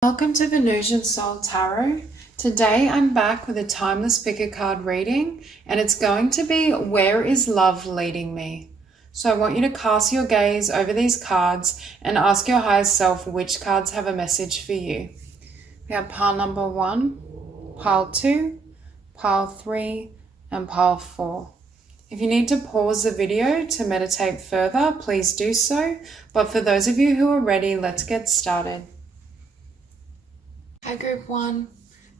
Welcome to Venusian Soul Tarot. Today I'm back with a timeless picker card reading, and it's going to be Where is Love Leading Me? So I want you to cast your gaze over these cards and ask your higher self which cards have a message for you. We have pile number 1, pile 2, pile 3, and pile 4. If you need to pause the video to meditate further, please do so. But for those of you who are ready, let's get started. Hi group 1.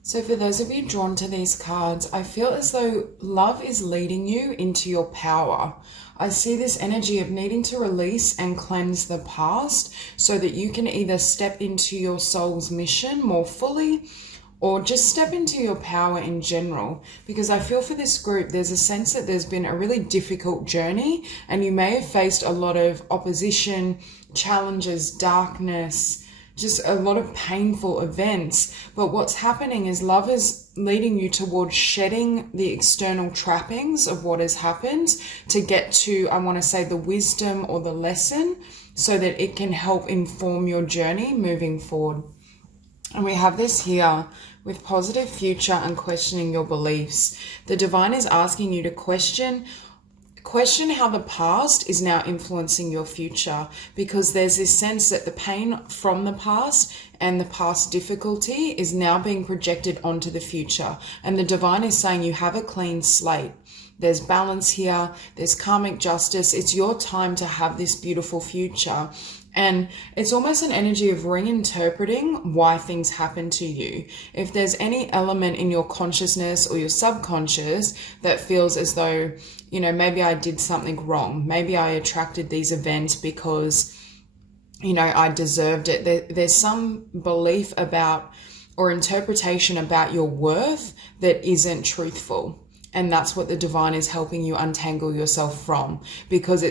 So for those of you drawn to these cards, I feel as though love is leading you into your power. I see this energy of needing to release and cleanse the past so that you can either step into your soul's mission more fully or just step into your power in general. Because I feel for this group, there's a sense that there's been a really difficult journey and you may have faced a lot of opposition, challenges, darkness, just a lot of painful events. But what's happening is love is leading you towards shedding the external trappings of what has happened to get to, I want to say, the wisdom or the lesson so that it can help inform your journey moving forward. And we have this here with positive future and questioning your beliefs. The divine is asking you to question how the past is now influencing your future, because there's this sense that the pain from the past and the past difficulty is now being projected onto the future. And the divine is saying you have a clean slate. There's balance here. There's karmic justice. It's your time to have this beautiful future. And it's almost an energy of reinterpreting why things happen to you. If there's any element in your consciousness or your subconscious that feels as though, you know, maybe I did something wrong. Maybe I attracted these events because, you know, I deserved it. There's some belief about or interpretation about your worth that isn't truthful. And that's what the divine is helping you untangle yourself from, because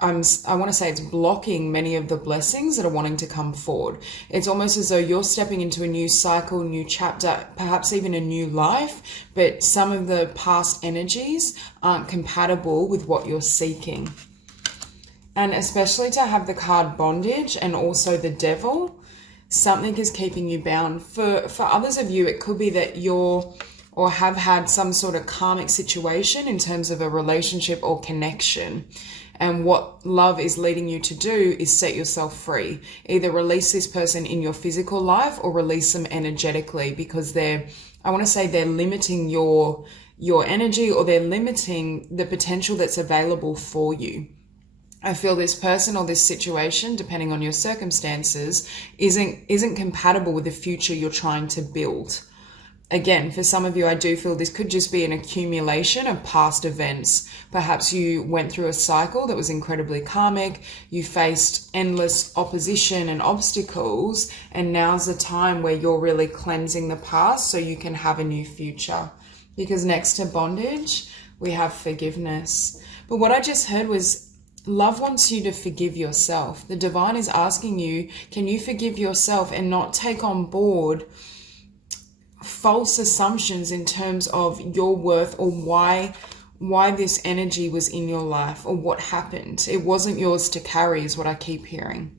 I want to say it's blocking many of the blessings that are wanting to come forward. It's almost as though you're stepping into a new cycle, new chapter, perhaps even a new life, but some of the past energies aren't compatible with what you're seeking. And especially to have the card bondage and also the devil, something is keeping you bound. For others of you, it could be that you're or have had some sort of karmic situation in terms of a relationship or connection. And what love is leading you to do is set yourself free. Either release this person in your physical life or release them energetically, because I want to say they're limiting your energy, or they're limiting the potential that's available for you. I feel this person or this situation, depending on your circumstances, isn't compatible with the future you're trying to build. Again, for some of you, I do feel this could just be an accumulation of past events. Perhaps you went through a cycle that was incredibly karmic, you faced endless opposition and obstacles, and now's the time where you're really cleansing the past so you can have a new future. Because next to bondage, we have forgiveness. But what I just heard was love wants you to forgive yourself. The divine is asking you, can you forgive yourself and not take on board false assumptions in terms of your worth or why this energy was in your life or what happened. It wasn't yours to carry is what I keep hearing.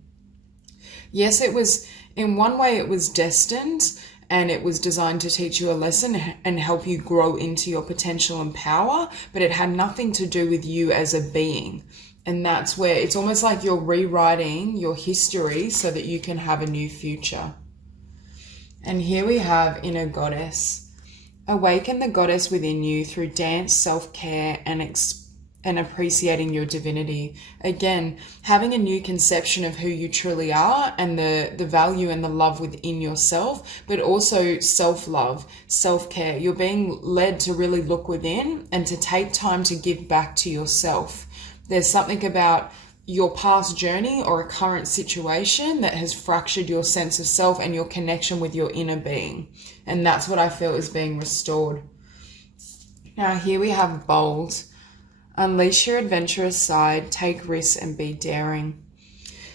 Yes, it was, in one way it was destined and it was designed to teach you a lesson and help you grow into your potential and power, but it had nothing to do with you as a being. And that's where it's almost like you're rewriting your history so that you can have a new future. And here we have Inner Goddess. Awaken the goddess within you through dance, self-care, and appreciating your divinity. Again, having a new conception of who you truly are and the value and the love within yourself, but also self-love, self-care. You're being led to really look within and to take time to give back to yourself. There's something about your past journey or a current situation that has fractured your sense of self and your connection with your inner being. And that's what I feel is being restored. Now here we have bold. Unleash your adventurous side, take risks and be daring.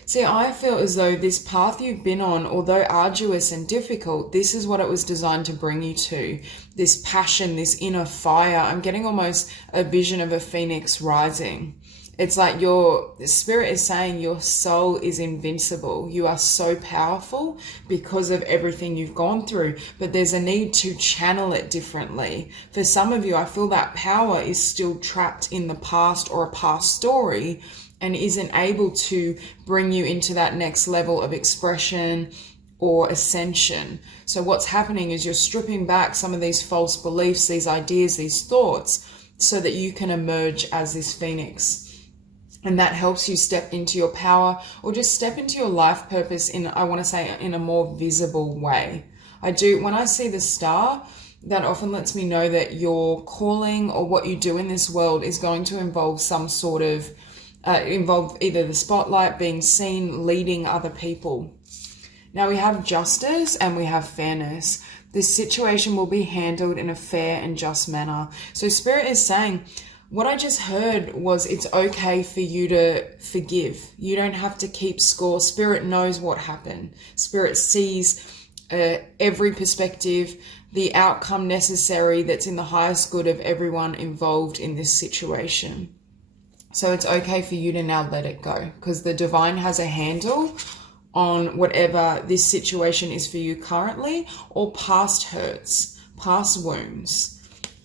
See, I feel as though this path you've been on, although arduous and difficult, this is what it was designed to bring you to. This passion, this inner fire. I'm getting almost a vision of a phoenix rising. It's like your spirit is saying your soul is invincible. You are so powerful because of everything you've gone through, but there's a need to channel it differently. For some of you, I feel that power is still trapped in the past or a past story and isn't able to bring you into that next level of expression or ascension. So what's happening is you're stripping back some of these false beliefs, these ideas, these thoughts, so that you can emerge as this phoenix. And that helps you step into your power or just step into your life purpose in, I want to say, in a more visible way. When I see the star, that often lets me know that your calling or what you do in this world is going to involve some sort of, involve either the spotlight, being seen, leading other people. Now we have justice and we have fairness. This situation will be handled in a fair and just manner. So Spirit is saying, what I just heard was it's okay for you to forgive. You don't have to keep score. Spirit knows what happened. Spirit sees every perspective, the outcome necessary that's in the highest good of everyone involved in this situation. So it's okay for you to now let it go, because the divine has a handle on whatever this situation is for you currently, or past hurts, past wounds.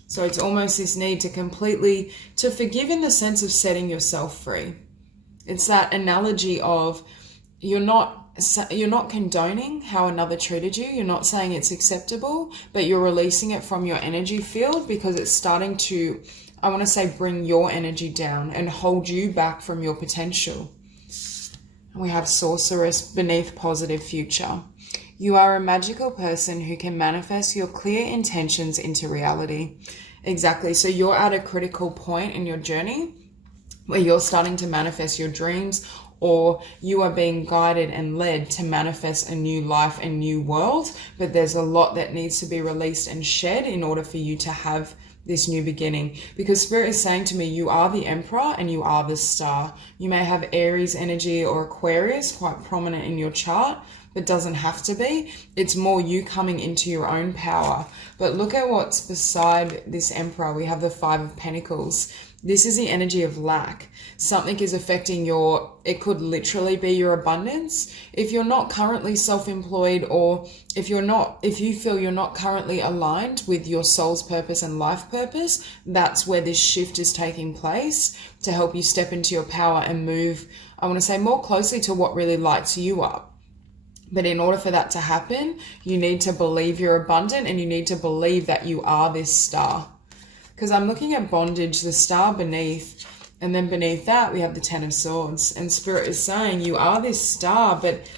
So it's almost this need to forgive in the sense of setting yourself free. It's that analogy of you're not condoning how another treated you. You're not saying it's acceptable, but you're releasing it from your energy field because it's starting to, I want to say, bring your energy down and hold you back from your potential. And we have Sorceress beneath positive future. You are a magical person who can manifest your clear intentions into reality. Exactly. So you're at a critical point in your journey where you're starting to manifest your dreams, or you are being guided and led to manifest a new life, a new world. But there's a lot that needs to be released and shed in order for you to have this new beginning. Because Spirit is saying to me, you are the Emperor and you are the star. You may have Aries energy or Aquarius quite prominent in your chart, but doesn't have to be. It's more you coming into your own power. But look at what's beside this Emperor. We have the Five of Pentacles. This is the energy of lack. Something is affecting it could literally be your abundance. If you're not currently self-employed, or if you feel you're not currently aligned with your soul's purpose and life purpose, that's where this shift is taking place to help you step into your power and move, I want to say, more closely to what really lights you up. But in order for that to happen, you need to believe you're abundant, and you need to believe that you are this star. Because I'm looking at bondage, the star beneath, and then beneath that we have the Ten of Swords. And Spirit is saying you are this star, but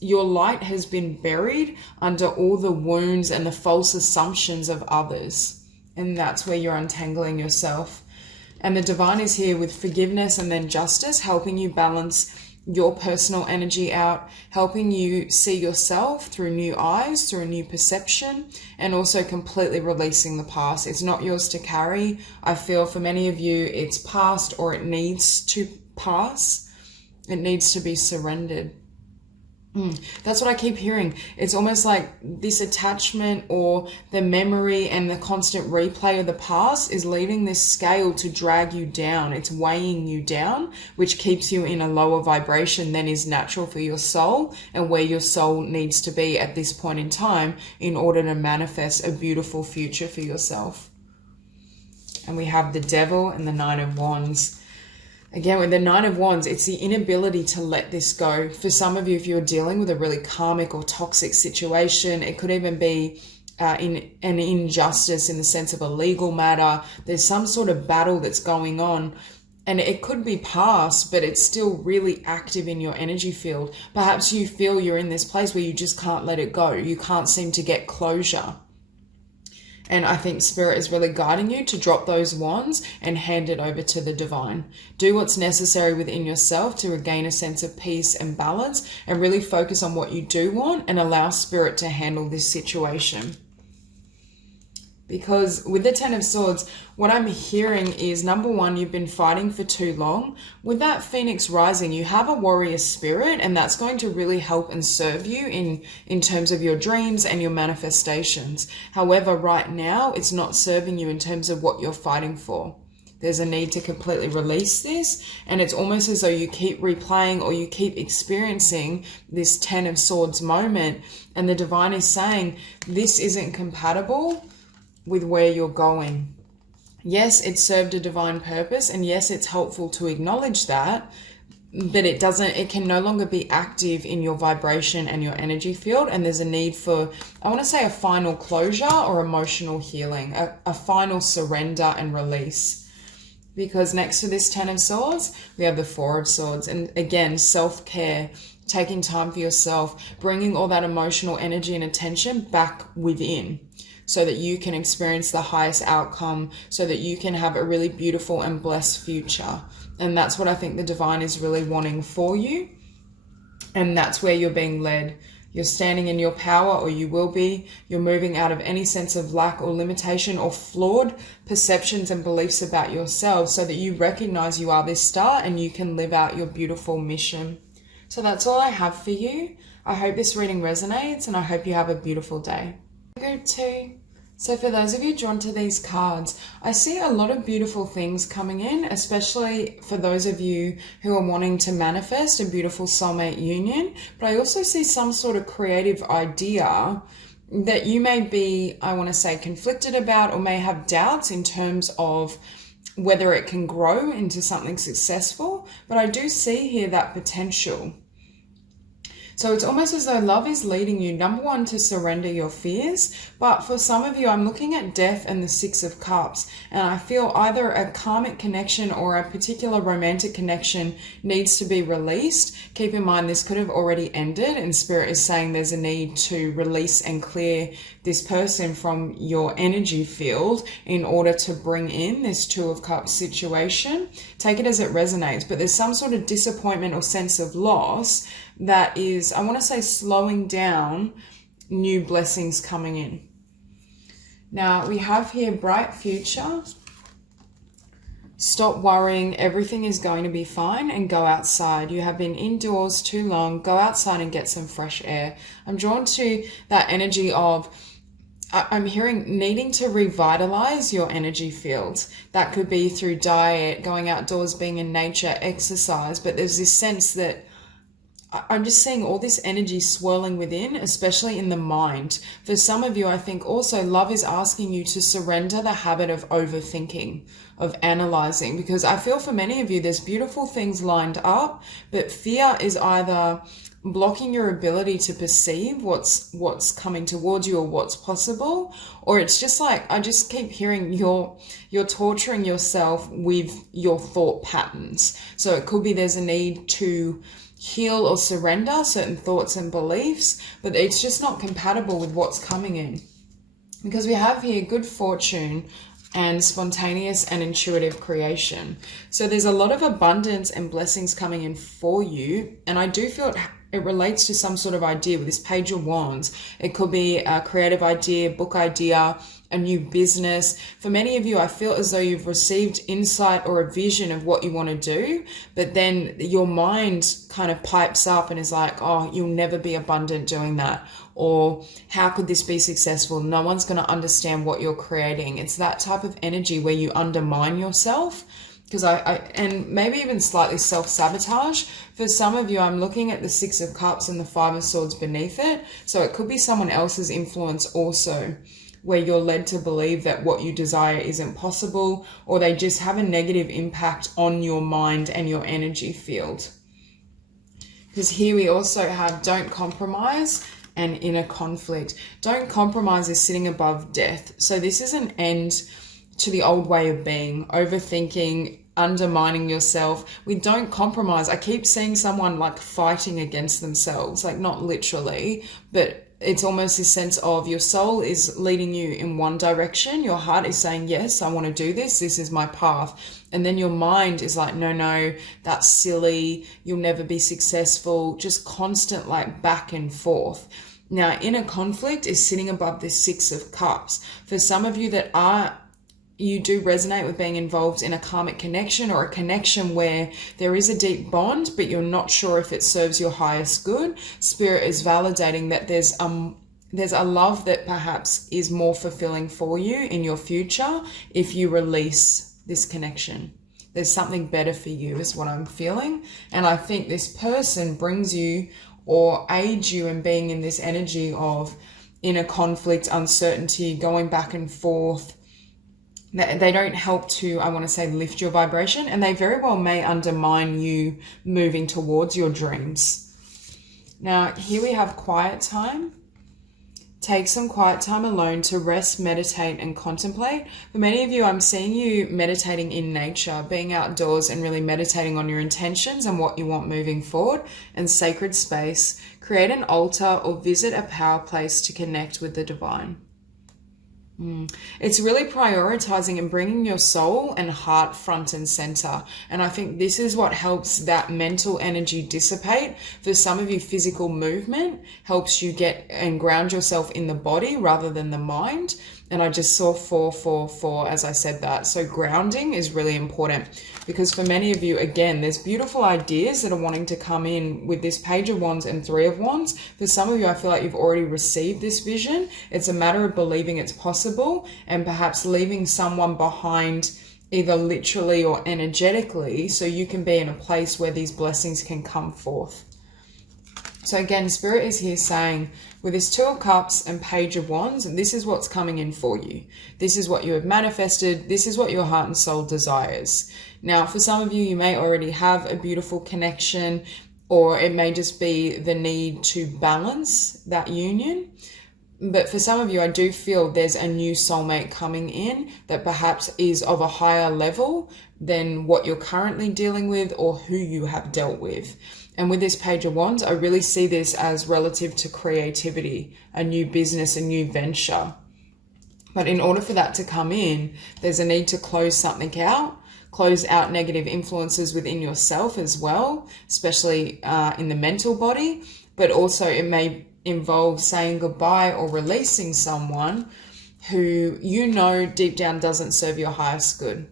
your light has been buried under all the wounds and the false assumptions of others. And that's where you're untangling yourself. And the divine is here with forgiveness and then justice, helping you balance your personal energy out, helping you see yourself through new eyes, through a new perception, and also completely releasing the past. It's not yours to carry. I feel for many of you, it's past, or it needs to pass. It needs to be surrendered. That's what I keep hearing. It's almost like this attachment or the memory and the constant replay of the past is leaving this scale to drag you down. It's weighing you down, which keeps you in a lower vibration than is natural for your soul and where your soul needs to be at this point in time in order to manifest a beautiful future for yourself. And we have the Devil and the Nine of Wands. Again, with the Nine of Wands, it's the inability to let this go. For some of you, if you're dealing with a really karmic or toxic situation, it could even be in an injustice in the sense of a legal matter. There's some sort of battle that's going on, and it could be past, but it's still really active in your energy field. Perhaps you feel you're in this place where you just can't let it go. You can't seem to get closure. And I think Spirit is really guiding you to drop those wands and hand it over to the divine. Do what's necessary within yourself to regain a sense of peace and balance, and really focus on what you do want and allow Spirit to handle this situation. Because with the Ten of Swords, what I'm hearing is, number one, you've been fighting for too long. With that Phoenix rising, you have a warrior spirit, and that's going to really help and serve you in terms of your dreams and your manifestations. However, right now, it's not serving you in terms of what you're fighting for. There's a need to completely release this. And it's almost as though you keep replaying or you keep experiencing this 10 of Swords moment. And the divine is saying, this isn't compatible with where you're going. Yes, it served a divine purpose. And yes, it's helpful to acknowledge that. But it can no longer be active in your vibration and your energy field. And there's a need for, I want to say, a final closure or emotional healing, a final surrender and release. Because next to this 10 of Swords, we have the 4 of Swords. And again, self-care, taking time for yourself, bringing all that emotional energy and attention back within so that you can experience the highest outcome, so that you can have a really beautiful and blessed future. And that's what I think the divine is really wanting for you. And that's where you're being led. You're standing in your power, or you will be. You're moving out of any sense of lack or limitation or flawed perceptions and beliefs about yourself, so that you recognize you are this star and you can live out your beautiful mission. So that's all I have for you. I hope this reading resonates, and I hope you have a beautiful day. Group 2. So for those of you drawn to these cards, I see a lot of beautiful things coming in, especially for those of you who are wanting to manifest a beautiful soulmate union. But I also see some sort of creative idea that you may be, I want to say, conflicted about, or may have doubts in terms of whether it can grow into something successful. But I do see here that potential. So it's almost as though love is leading you, number one, to surrender your fears. But for some of you, I'm looking at death and the 6 of Cups. And I feel either a karmic connection or a particular romantic connection needs to be released. Keep in mind, this could have already ended, and Spirit is saying there's a need to release and clear this person from your energy field in order to bring in this 2 of Cups situation. Take it as it resonates. But there's some sort of disappointment or sense of loss that is, I want to say, slowing down new blessings coming in. Now we have here bright future. Stop worrying, everything is going to be fine, and go outside. You have been indoors too long. Go outside and get some fresh air. I'm drawn to that energy of, I'm hearing needing to revitalize your energy field. That could be through diet, going outdoors, being in nature, exercise. But there's this sense that I'm just seeing all this energy swirling within, especially in the mind. For some of you, I think also love is asking you to surrender the habit of overthinking, of analyzing, because I feel for many of you, there's beautiful things lined up, but fear is either blocking your ability to perceive what's coming towards you or what's possible, or it's just like, I just keep hearing you're torturing yourself with your thought patterns. So it could be there's a need to heal or surrender certain thoughts and beliefs, but it's just not compatible with what's coming in. Because we have here good fortune and spontaneous and intuitive creation. So there's a lot of abundance and blessings coming in for you. And I do feel it relates to some sort of idea with this Page of Wands. It could be a creative idea, book idea, a new business. For many of you, I feel as though you've received insight or a vision of what you want to do, but then your mind kind of pipes up and is like, oh, you'll never be abundant doing that. Or how could this be successful? No one's going to understand what you're creating. It's that type of energy where you undermine yourself. Because and maybe even slightly self-sabotage. For some of you, I'm looking at the 6 of Cups and the 5 of Swords beneath it. So it could be someone else's influence also, where you're led to believe that what you desire isn't possible, or they just have a negative impact on your mind and your energy field. Because here we also have don't compromise and inner conflict. Don't compromise is sitting above death. So this is an end to the old way of being, overthinking, undermining yourself. We don't compromise. I keep seeing someone like fighting against themselves, like not literally, but it's almost this sense of your soul is leading you in one direction. Your heart is saying, yes, I want to do this. This is my path. And then your mind is like, no, that's silly. You'll never be successful. Just constant like back and forth. Now, inner conflict is sitting above this 6 of Cups. For some of you you do resonate with being involved in a karmic connection, or a connection where there is a deep bond, but you're not sure if it serves your highest good. Spirit is validating that there's a love that perhaps is more fulfilling for you in your future if you release this connection. There's something better for you is what I'm feeling. And I think this person brings you or aids you in being in this energy of inner conflict, uncertainty, going back and forth. They don't help to, I want to say, lift your vibration, and they very well may undermine you moving towards your dreams. Now, here we have quiet time. Take some quiet time alone to rest, meditate, and contemplate. For many of you, I'm seeing you meditating in nature, being outdoors and really meditating on your intentions and what you want moving forward. And sacred space, create an altar or visit a power place to connect with the divine. It's really prioritizing and bringing your soul and heart front and center. And I think this is what helps that mental energy dissipate. For some of you, physical movement helps you get and ground yourself in the body rather than the mind. And I just saw 444 as I said that. So grounding is really important, because for many of you, again, there's beautiful ideas that are wanting to come in with this Page of Wands and Three of Wands. For some of you, I feel like you've already received this vision. It's a matter of believing it's possible and perhaps leaving someone behind, either literally or energetically, so you can be in a place where these blessings can come forth. So again, Spirit is here saying, with this Two of Cups and Page of Wands, and this is what's coming in for you. This is what you have manifested. This is what your heart and soul desires. Now, for some of you, you may already have a beautiful connection, or it may just be the need to balance that union. But for some of you, I do feel there's a new soulmate coming in that perhaps is of a higher level than what you're currently dealing with or who you have dealt with. And with this Page of Wands, I really see this as relative to creativity, a new business, a new venture. But in order for that to come in, there's a need to close something out, close out negative influences within yourself as well, especially in the mental body. But also it may involve saying goodbye or releasing someone who you know deep down doesn't serve your highest good.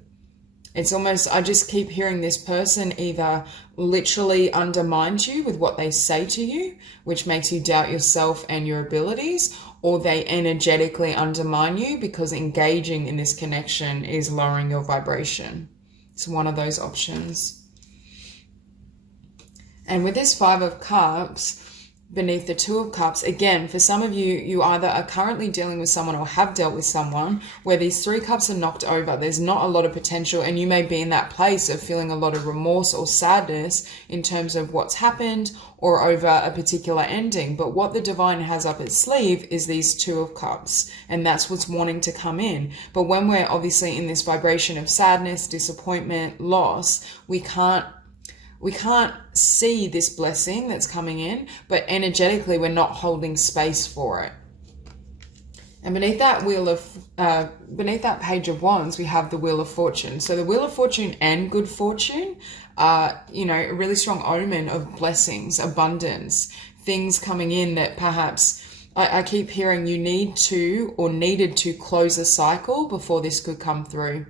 It's almost, I just keep hearing this person either literally undermines you with what they say to you, which makes you doubt yourself and your abilities, or they energetically undermine you because engaging in this connection is lowering your vibration. It's one of those options. And with this Five of Cups, beneath the Two of Cups, again, for some of you, you either are currently dealing with someone or have dealt with someone where these Three Cups are knocked over. There's not a lot of potential, and you may be in that place of feeling a lot of remorse or sadness in terms of what's happened or over a particular ending. But what the divine has up its sleeve is these Two of Cups, and that's what's wanting to come in. But when we're obviously in this vibration of sadness, disappointment, loss, we can't see this blessing that's coming in, but energetically we're not holding space for it. And beneath that beneath that Page of Wands, we have the Wheel of Fortune. So the Wheel of Fortune and good fortune are, a really strong omen of blessings, abundance, things coming in that perhaps I keep hearing you need to or needed to close a cycle before this could come through.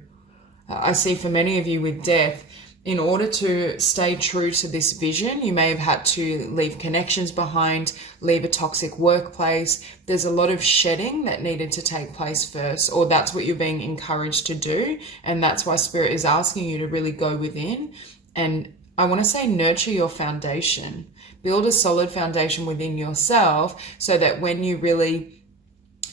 I see for many of you with death, in order to stay true to this vision, you may have had to leave connections behind, leave a toxic workplace. There's a lot of shedding that needed to take place first, or that's what you're being encouraged to do. And that's why Spirit is asking you to really go within and, I want to say, nurture your foundation. Build a solid foundation within yourself so that when you really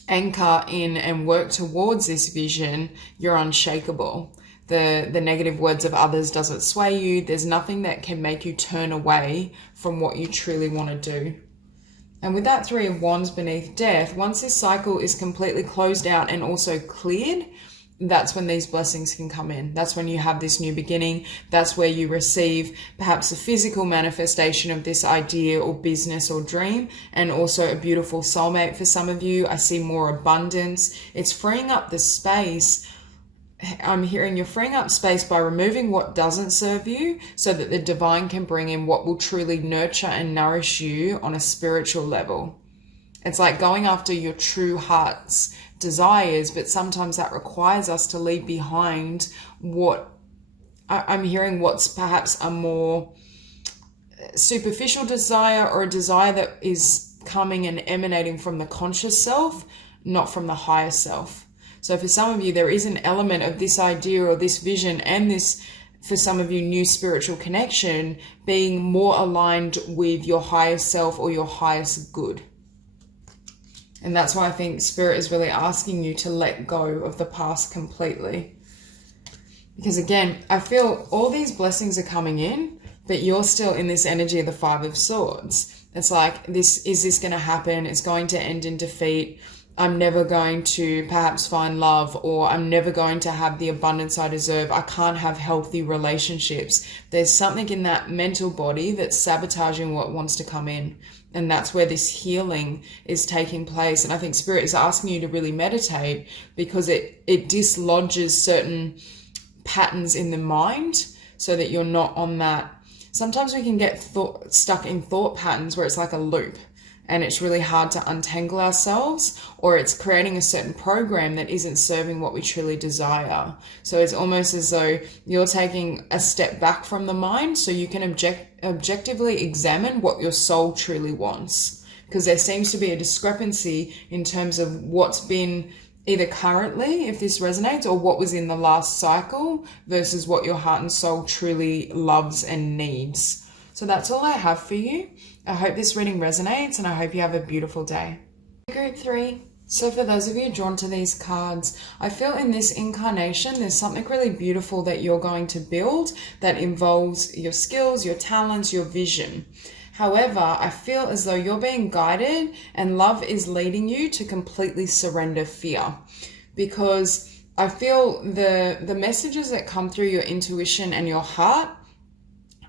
anchor in and work towards this vision, you're unshakable. The negative words of others doesn't sway you. There's nothing that can make you turn away from what you truly want to do. And with that Three of Wands beneath death, once this cycle is completely closed out and also cleared, that's when these blessings can come in. That's when you have this new beginning. That's where you receive perhaps a physical manifestation of this idea or business or dream, and also a beautiful soulmate. For some of you, I see more abundance. It's freeing up the space. I'm hearing you're freeing up space by removing what doesn't serve you so that the divine can bring in what will truly nurture and nourish you on a spiritual level. It's like going after your true heart's desires, but sometimes that requires us to leave behind what I'm hearing, what's perhaps a more superficial desire, or a desire that is coming and emanating from the conscious self, not from the higher self. So for some of you, there is an element of this idea or this vision and this, for some of you, new spiritual connection being more aligned with your highest self or your highest good. And that's why I think Spirit is really asking you to let go of the past completely. Because again, I feel all these blessings are coming in, but you're still in this energy of the Five of Swords. It's like, is this going to happen? It's going to end in defeat. I'm never going to perhaps find love, or I'm never going to have the abundance I deserve. I can't have healthy relationships. There's something in that mental body that's sabotaging what wants to come in. And that's where this healing is taking place. And I think Spirit is asking you to really meditate, because it dislodges certain patterns in the mind so that you're not on that. Sometimes we can get stuck in thought patterns where it's like a loop, and it's really hard to untangle ourselves, or it's creating a certain program that isn't serving what we truly desire. So it's almost as though you're taking a step back from the mind so you can objectively examine what your soul truly wants. Because there seems to be a discrepancy in terms of what's been either currently, if this resonates, or what was in the last cycle versus what your heart and soul truly loves and needs. So that's all I have for you. I hope this reading resonates, and I hope you have a beautiful day. Group 3. So for those of you drawn to these cards, I feel in this incarnation, there's something really beautiful that you're going to build that involves your skills, your talents, your vision. However, I feel as though you're being guided and love is leading you to completely surrender fear, because I feel the messages that come through your intuition and your heart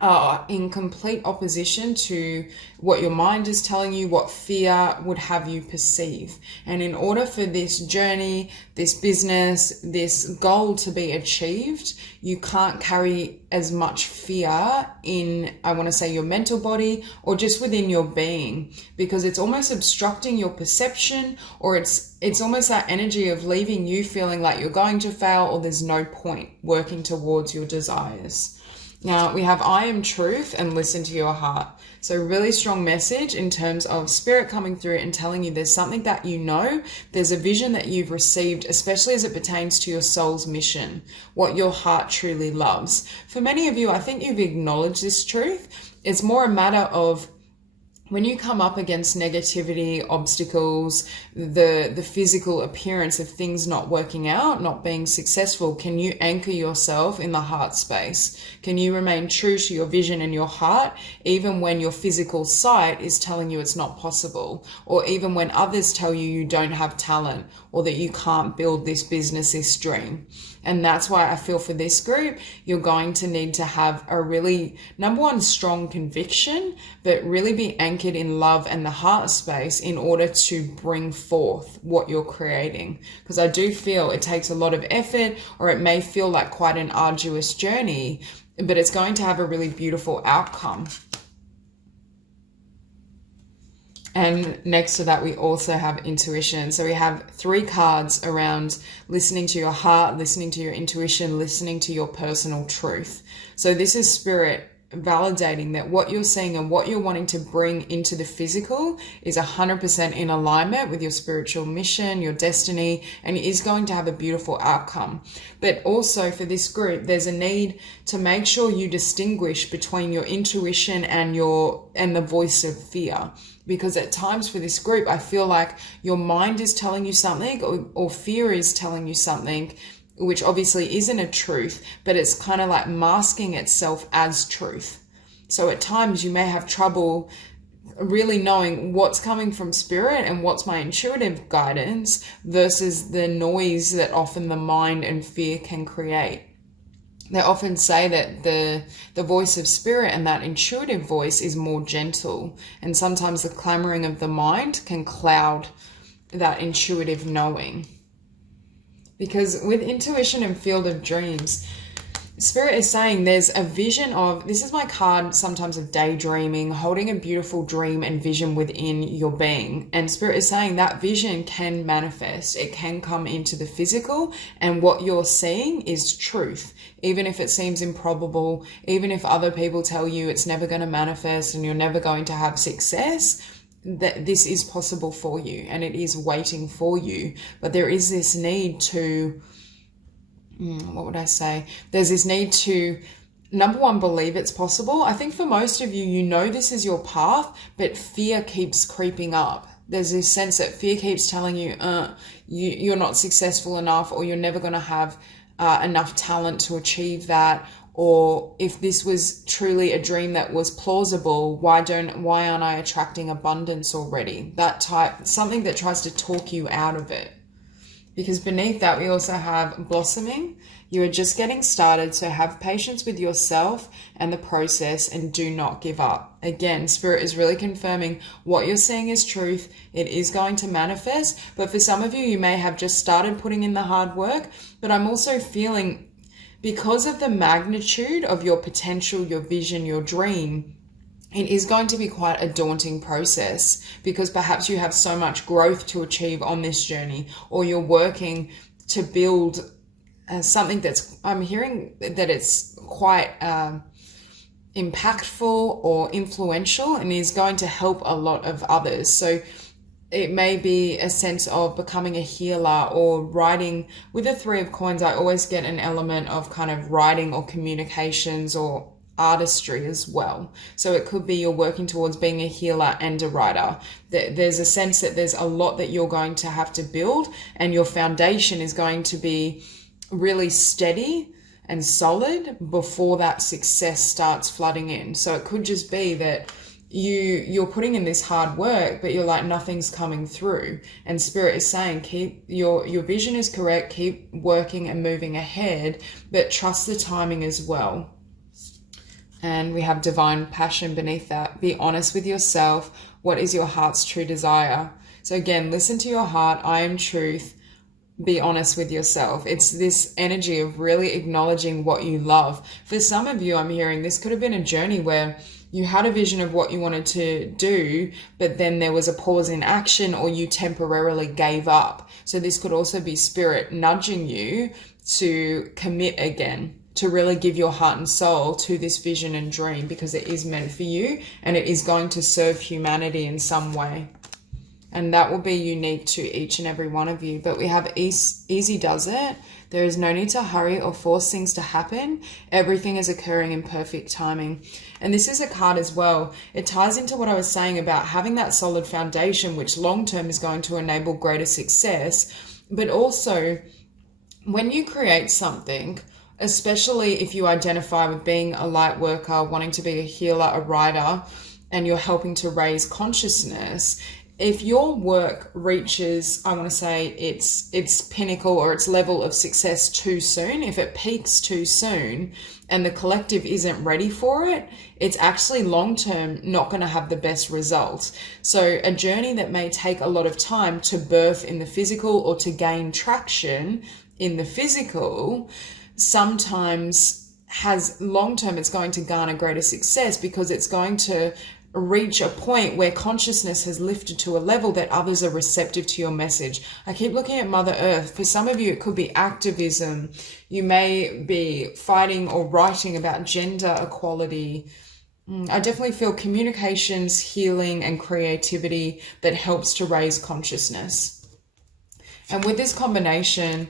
are in complete opposition to what your mind is telling you, what fear would have you perceive. And in order for this journey, this business, this goal to be achieved, you can't carry as much fear in, I want to say, your mental body or just within your being, because it's almost obstructing your perception, or it's almost that energy of leaving you feeling like you're going to fail or there's no point working towards your desires. Now, we have I am truth and listen to your heart. So really strong message in terms of Spirit coming through and telling you there's something that you know, there's a vision that you've received, especially as it pertains to your soul's mission, what your heart truly loves. For many of you, I think you've acknowledged this truth. It's more a matter of when you come up against negativity, obstacles, the physical appearance of things not working out, not being successful, can you anchor yourself in the heart space? Can you remain true to your vision and your heart, even when your physical sight is telling you it's not possible, or even when others tell you you don't have talent, or that you can't build this business, this dream? And that's why I feel for this group, you're going to need to have a really, number one, strong conviction, but really be anchored in love and the heart space in order to bring forth what you're creating. Because I do feel it takes a lot of effort, or it may feel like quite an arduous journey, but it's going to have a really beautiful outcome. And next to that, we also have intuition. So we have 3 cards around listening to your heart, listening to your intuition, listening to your personal truth. So this is Spirit validating that what you're seeing and what you're wanting to bring into the physical is 100% in alignment with your spiritual mission, your destiny, and it is going to have a beautiful outcome. But also for this group, there's a need to make sure you distinguish between your intuition and the voice of fear. Because at times for this group, I feel like your mind is telling you something, or fear is telling you something, which obviously isn't a truth, but it's kind of like masking itself as truth. So at times you may have trouble really knowing what's coming from Spirit and what's my intuitive guidance versus the noise that often the mind and fear can create. They often say that the voice of Spirit and that intuitive voice is more gentle, and sometimes the clamoring of the mind can cloud that intuitive knowing. Because with intuition and field of dreams, Spirit is saying there's a vision of, this is my card sometimes of daydreaming, holding a beautiful dream and vision within your being. And Spirit is saying that vision can manifest. It can come into the physical, and what you're seeing is truth. Even if it seems improbable, even if other people tell you it's never going to manifest and you're never going to have success, that this is possible for you and it is waiting for you. But there is this need to, what would I say? There's this need to, number one, believe it's possible. I think for most of you, you know this is your path, but fear keeps creeping up. There's this sense that fear keeps telling you, you're not successful enough, or you're never going to have enough talent to achieve that. Or if this was truly a dream that was plausible, why aren't I attracting abundance already? That type, something that tries to talk you out of it. Because beneath that, we also have blossoming. You are just getting started, so have patience with yourself and the process and do not give up. Again, Spirit is really confirming what you're seeing is truth. It is going to manifest, but for some of you, you may have just started putting in the hard work, but I'm also feeling, because of the magnitude of your potential, your vision, your dream, it is going to be quite a daunting process, because perhaps you have so much growth to achieve on this journey, or you're working to build something that's, I'm hearing that it's quite impactful or influential and is going to help a lot of others. So it may be a sense of becoming a healer or writing. With the Three of Coins, I always get an element of kind of writing or communications or artistry as well. So it could be you're working towards being a healer and a writer. There's a sense that there's a lot that you're going to have to build, and your foundation is going to be really steady and solid before that success starts flooding in. So it could just be that you're putting in this hard work, but you're like, nothing's coming through. And Spirit is saying, keep your vision is correct, keep working and moving ahead, but trust the timing as well. And we have divine passion beneath that. Be honest with yourself. What is your heart's true desire? So again, listen to your heart. I am truth. Be honest with yourself. It's this energy of really acknowledging what you love. For some of you, I'm hearing this could have been a journey where you had a vision of what you wanted to do, but then there was a pause in action, or you temporarily gave up. So this could also be Spirit nudging you to commit again, to really give your heart and soul to this vision and dream, because it is meant for you and it is going to serve humanity in some way. And that will be unique to each and every one of you. But we have easy does it. There is no need to hurry or force things to happen. Everything is occurring in perfect timing. And this is a card as well. It ties into what I was saying about having that solid foundation, which long term is going to enable greater success. But also, when you create something, especially if you identify with being a light worker, wanting to be a healer, a writer, and you're helping to raise consciousness, if your work reaches, I want to say, its pinnacle or its level of success too soon, if it peaks too soon and the collective isn't ready for it, it's actually long-term not going to have the best results. So a journey that may take a lot of time to birth in the physical or to gain traction in the physical, sometimes has long-term, it's going to garner greater success because it's going to reach a point where consciousness has lifted to a level that others are receptive to your message. I keep looking at Mother Earth. For some of you, it could be activism. You may be fighting or writing about gender equality. I definitely feel communications, healing, and creativity that helps to raise consciousness. And with this combination,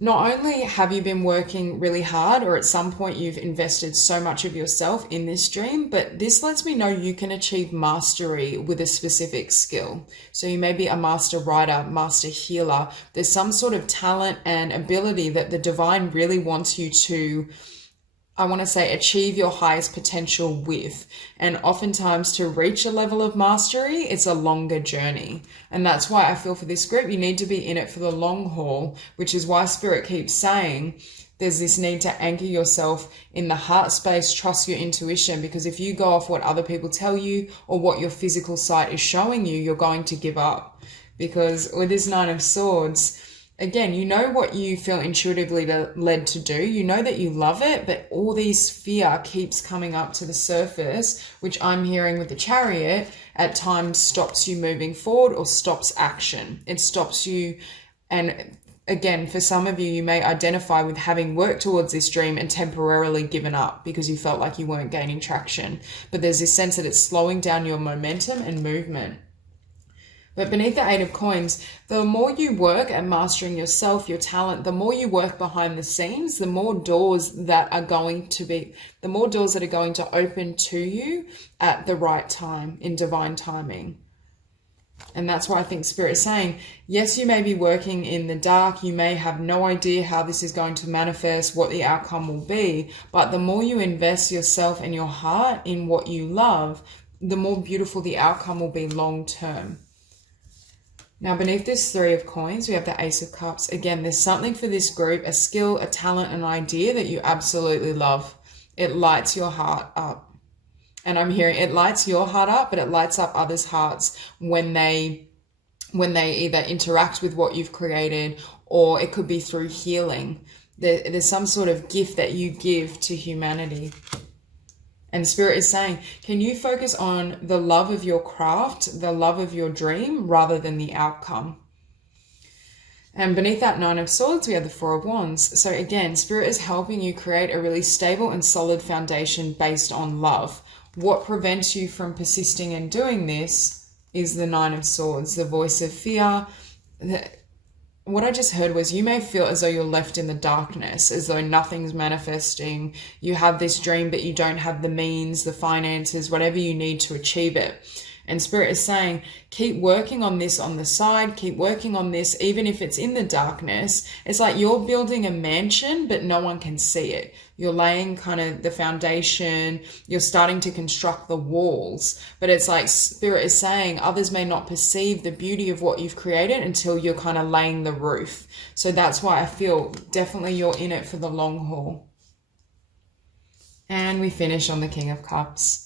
not only have you been working really hard, or at some point you've invested so much of yourself in this dream, but this lets me know you can achieve mastery with a specific skill. So you may be a master writer, master healer. There's some sort of talent and ability that the divine really wants you to, I want to say, achieve your highest potential with. And oftentimes to reach a level of mastery, it's a longer journey. And that's why I feel for this group, you need to be in it for the long haul, which is why Spirit keeps saying there's this need to anchor yourself in the heart space, trust your intuition, because if you go off what other people tell you or what your physical sight is showing you, you're going to give up. Because with this Nine of Swords, again, you know what you feel intuitively led to do. You know that you love it, but all these fear keeps coming up to the surface, which I'm hearing with the Chariot, at times stops you moving forward or stops action. It stops you, and again, for some of you, you may identify with having worked towards this dream and temporarily given up because you felt like you weren't gaining traction. But there's this sense that it's slowing down your momentum and movement. But beneath the Eight of Coins, the more you work at mastering yourself, your talent, the more you work behind the scenes, the more doors that are going to open to you at the right time, in divine timing. And that's why I think Spirit is saying, yes, you may be working in the dark. You may have no idea how this is going to manifest, what the outcome will be. But the more you invest yourself and your heart in what you love, the more beautiful the outcome will be long term. Now, beneath this Three of Coins, we have the Ace of Cups. Again, there's something for this group, a skill, a talent, an idea that you absolutely love. It lights your heart up. And I'm hearing it lights your heart up, but it lights up others' hearts when they either interact with what you've created, or it could be through healing. There's some sort of gift that you give to humanity. And Spirit is saying, can you focus on the love of your craft, the love of your dream, rather than the outcome? And beneath that Nine of Swords, we have the Four of Wands. So again, Spirit is helping you create a really stable and solid foundation based on love. What prevents you from persisting and doing this is the Nine of Swords, the voice of fear. What I just heard was you may feel as though you're left in the darkness, as though nothing's manifesting. You have this dream, but you don't have the means, the finances, whatever you need to achieve it. And Spirit is saying, keep working on this on the side, keep working on this, even if it's in the darkness. It's like you're building a mansion, but no one can see it. You're laying kind of the foundation, you're starting to construct the walls, but it's like Spirit is saying others may not perceive the beauty of what you've created until you're kind of laying the roof. So that's why I feel definitely you're in it for the long haul. And we finish on the King of Cups.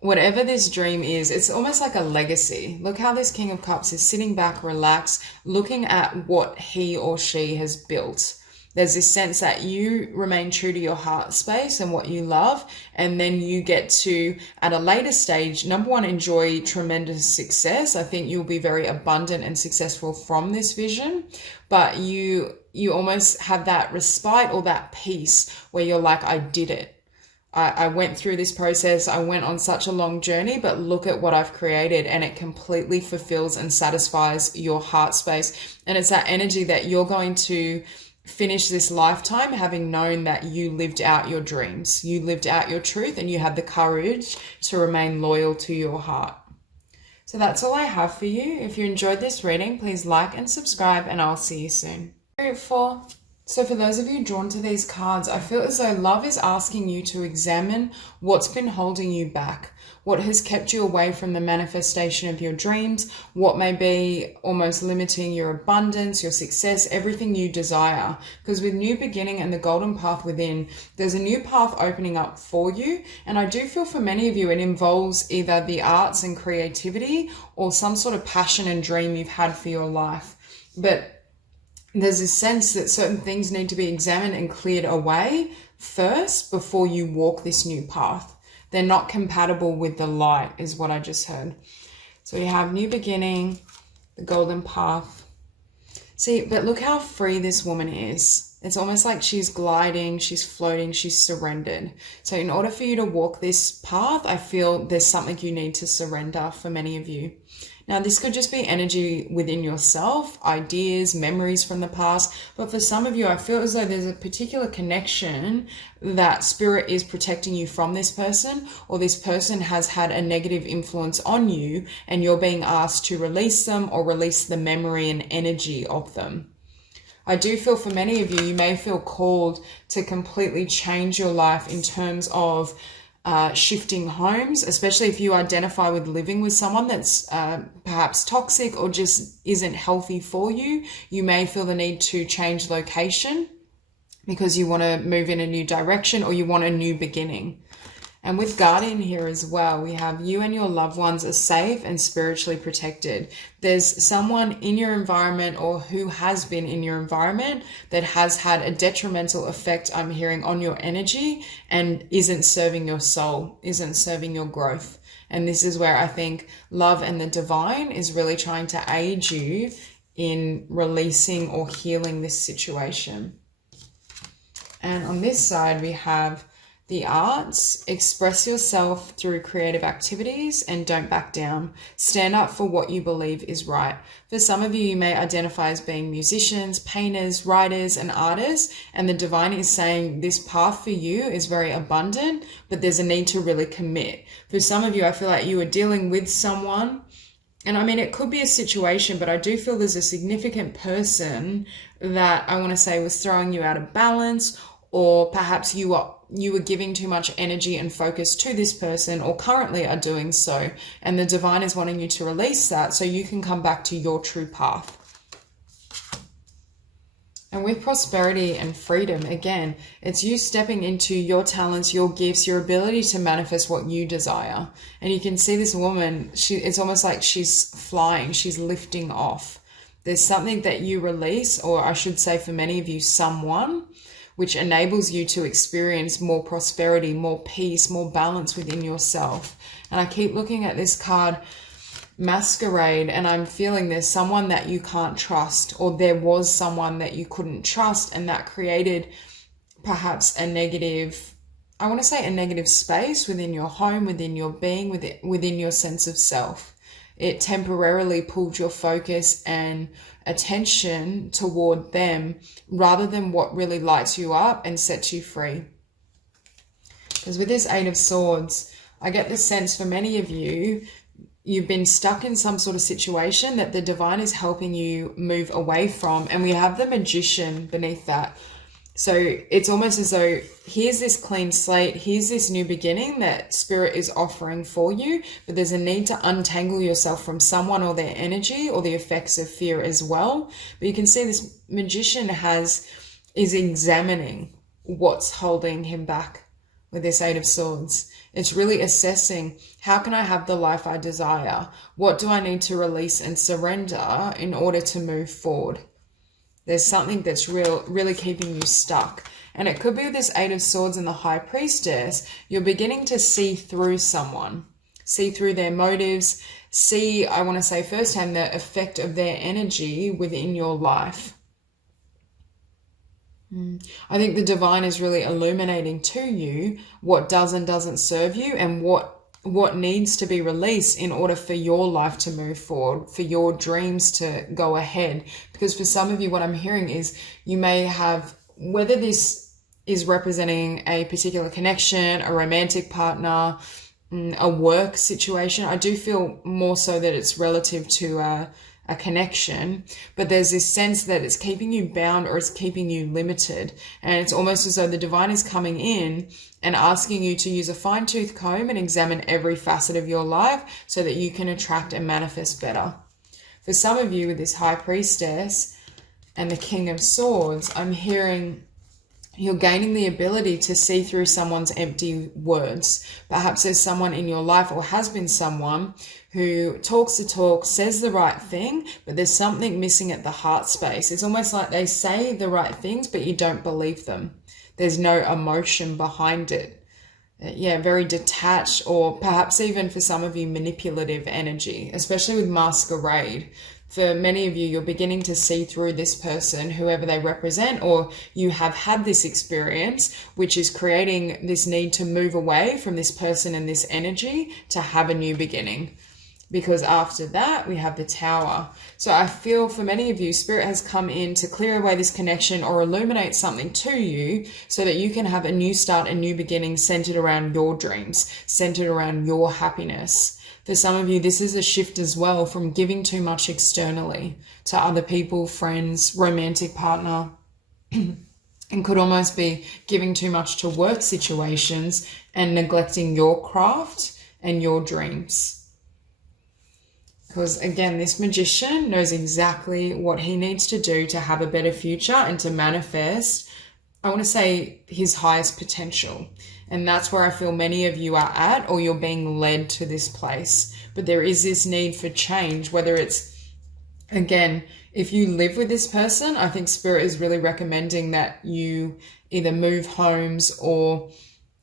Whatever this dream is, it's almost like a legacy. Look how this King of Cups is sitting back, relaxed, looking at what he or she has built. There's this sense that you remain true to your heart space and what you love, and then you get to, at a later stage, number one, enjoy tremendous success. I think you'll be very abundant and successful from this vision, but you almost have that respite or that peace where you're like, I did it. I went through this process. I went on such a long journey, but look at what I've created, and it completely fulfills and satisfies your heart space. And it's that energy that you're going to finish this lifetime having known that you lived out your dreams, you lived out your truth, and you had the courage to remain loyal to your heart. So that's all I have for you. If you enjoyed this reading, please like and subscribe, and I'll see you soon. Spirit 4. So for those of you drawn to these cards, I feel as though love is asking you to examine what's been holding you back, what has kept you away from the manifestation of your dreams, what may be almost limiting your abundance, your success, everything you desire. Because with new beginning and the golden path within, there's a new path opening up for you. And I do feel for many of you, it involves either the arts and creativity or some sort of passion and dream you've had for your life. But there's a sense that certain things need to be examined and cleared away first before you walk this new path. They're not compatible with the light, is what I just heard. So you have new beginning, the golden path. See, but look how free this woman is. It's almost like she's gliding, she's floating, she's surrendered. So in order for you to walk this path, I feel there's something you need to surrender for many of you. Now, this could just be energy within yourself, ideas, memories from the past. But for some of you, I feel as though there's a particular connection that Spirit is protecting you from this person, or this person has had a negative influence on you and you're being asked to release them or release the memory and energy of them. I do feel for many of you, you may feel called to completely change your life in terms of shifting homes, especially if you identify with living with someone that's perhaps toxic or just isn't healthy for you. You may feel the need to change location because you want to move in a new direction or you want a new beginning. And with Guardian here as well, we have you and your loved ones are safe and spiritually protected. There's someone in your environment or who has been in your environment that has had a detrimental effect, I'm hearing, on your energy and isn't serving your soul, isn't serving your growth. And this is where I think love and the divine is really trying to aid you in releasing or healing this situation. And on this side, we have the arts. Express yourself through creative activities and don't back down. Stand up for what you believe is right. For some of you, you may identify as being musicians, painters, writers, and artists. And the divine is saying this path for you is very abundant, but there's a need to really commit. For some of you, I feel like you are dealing with someone. And I mean, it could be a situation, but I do feel there's a significant person that I want to say was throwing you out of balance, or perhaps you were giving too much energy and focus to this person, or currently are doing so. And the divine is wanting you to release that so you can come back to your true path. And with prosperity and freedom, again, it's you stepping into your talents, your gifts, your ability to manifest what you desire. And you can see this woman, it's almost like she's flying, she's lifting off. There's something that you release, or I should say for many of you, someone, which enables you to experience more prosperity, more peace, more balance within yourself. And I keep looking at this card, Masquerade, and I'm feeling there's someone that you can't trust, or there was someone that you couldn't trust, and that created perhaps a negative, I want to say a negative space within your home, within your being, within your sense of self. It temporarily pulled your focus and attention toward them rather than what really lights you up and sets you free. Because with this Eight of Swords, I get the sense for many of you, you've been stuck in some sort of situation that the divine is helping you move away from. And we have the Magician beneath that. So it's almost as though here's this clean slate, here's this new beginning that Spirit is offering for you, but there's a need to untangle yourself from someone or their energy or the effects of fear as well. But you can see this Magician is examining what's holding him back with this Eight of Swords. It's really assessing, how can I have the life I desire? What do I need to release and surrender in order to move forward? There's something that's really keeping you stuck. And it could be with this Eight of Swords and the High Priestess, you're beginning to see through someone, see through their motives, see, I want to say firsthand, the effect of their energy within your life. I think the divine is really illuminating to you what does and doesn't serve you, and what needs to be released in order for your life to move forward, for your dreams to go ahead. Because for some of you, what I'm hearing is you may have, whether this is representing a particular connection, a romantic partner, a work situation, I do feel more so that it's relative to a connection, but there's this sense that it's keeping you bound or it's keeping you limited. And it's almost as though the divine is coming in and asking you to use a fine-tooth comb and examine every facet of your life so that you can attract and manifest better. For some of you with this High Priestess and the King of Swords, I'm hearing you're gaining the ability to see through someone's empty words. Perhaps there's someone in your life, or has been someone, who talks the talk, says the right thing, but there's something missing at the heart space. It's almost like they say the right things, but you don't believe them. There's no emotion behind it. Yeah, very detached, or perhaps even for some of you, manipulative energy, especially with Masquerade. For many of you, you're beginning to see through this person, whoever they represent, or you have had this experience, which is creating this need to move away from this person and this energy to have a new beginning. Because after that, we have the Tower. So I feel for many of you, Spirit has come in to clear away this connection or illuminate something to you so that you can have a new start, a new beginning centered around your dreams, centered around your happiness. For some of you, this is a shift as well from giving too much externally to other people, friends, romantic partner, and could almost be giving too much to work situations and neglecting your craft and your dreams. Because again, this Magician knows exactly what he needs to do to have a better future and to manifest, I want to say, his highest potential. And that's where I feel many of you are at, or you're being led to this place. But there is this need for change, whether it's, again, if you live with this person, I think Spirit is really recommending that you either move homes, or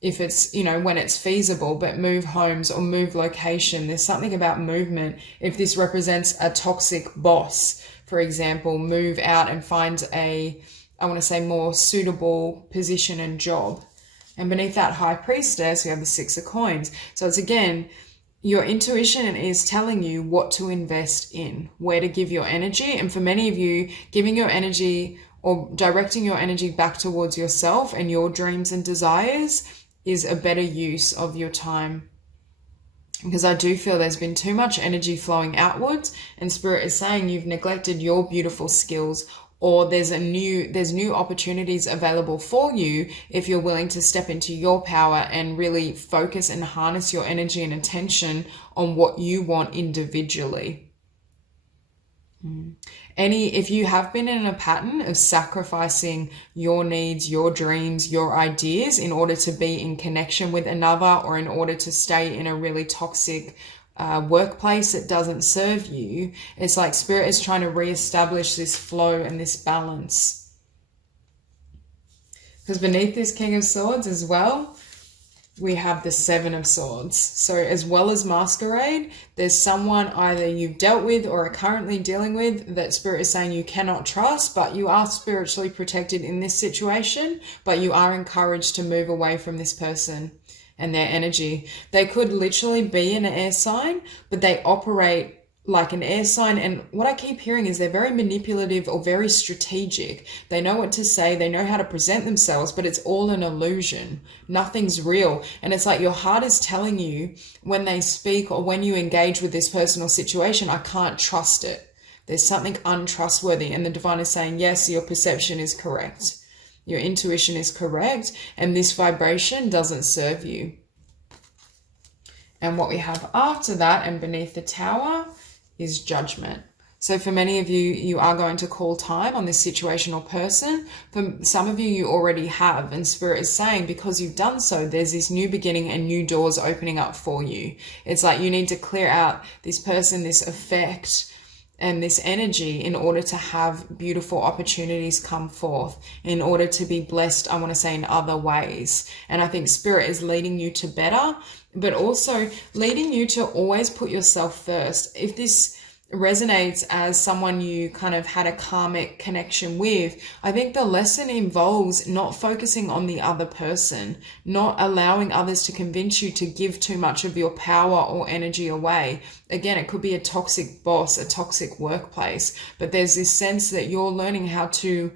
if it's, when it's feasible, but move homes or move location. There's something about movement. If this represents a toxic boss, for example, move out and find a, I want to say, more suitable position and job. And beneath that High Priestess, we have the Six of Coins. So it's, again, your intuition is telling you what to invest in, where to give your energy. And for many of you, giving your energy or directing your energy back towards yourself and your dreams and desires is a better use of your time. Because I do feel there's been too much energy flowing outwards, and Spirit is saying you've neglected your beautiful skills, or there's new opportunities available for you if you're willing to step into your power and really focus and harness your energy and attention on what you want individually. If you have been in a pattern of sacrificing your needs, your dreams, your ideas in order to be in connection with another, or in order to stay in a really toxic workplace that doesn't serve you, it's like Spirit is trying to reestablish this flow and this balance. Because beneath this King of Swords as well, we have the Seven of Swords. So as well as Masquerade, there's someone either you've dealt with or are currently dealing with that Spirit is saying you cannot trust, but you are spiritually protected in this situation, but you are encouraged to move away from this person and their energy. They could literally be an air sign, but they operate like an air sign. And what I keep hearing is they're very manipulative or very strategic. They know what to say, they know how to present themselves, but it's all an illusion. Nothing's real. And it's like your heart is telling you when they speak or when you engage with this person or situation, I can't trust it. There's something untrustworthy. And the divine is saying, yes, your perception is correct. Your intuition is correct, and this vibration doesn't serve you. And what we have after that and beneath the Tower is Judgment. So for many of you, you are going to call time on this situation or person. For some of you, you already have, and Spirit is saying because you've done so, there's this new beginning and new doors opening up for you. It's like you need to clear out this person, this effect, and this energy in order to have beautiful opportunities come forth, in order to be blessed, I want to say, in other ways. And I think Spirit is leading you to better, but also leading you to always put yourself first. If this resonates as someone you kind of had a karmic connection with, I think the lesson involves not focusing on the other person, not allowing others to convince you to give too much of your power or energy away. Again, it could be a toxic boss, a toxic workplace, but there's this sense that you're learning how to,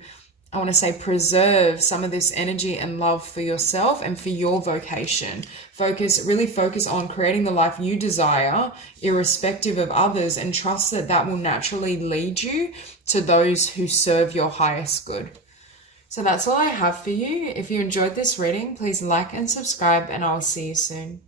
I want to say, preserve some of this energy and love for yourself and for your vocation. Really focus on creating the life you desire, irrespective of others, and trust that that will naturally lead you to those who serve your highest good. So that's all I have for you. If you enjoyed this reading, please like and subscribe, and I'll see you soon.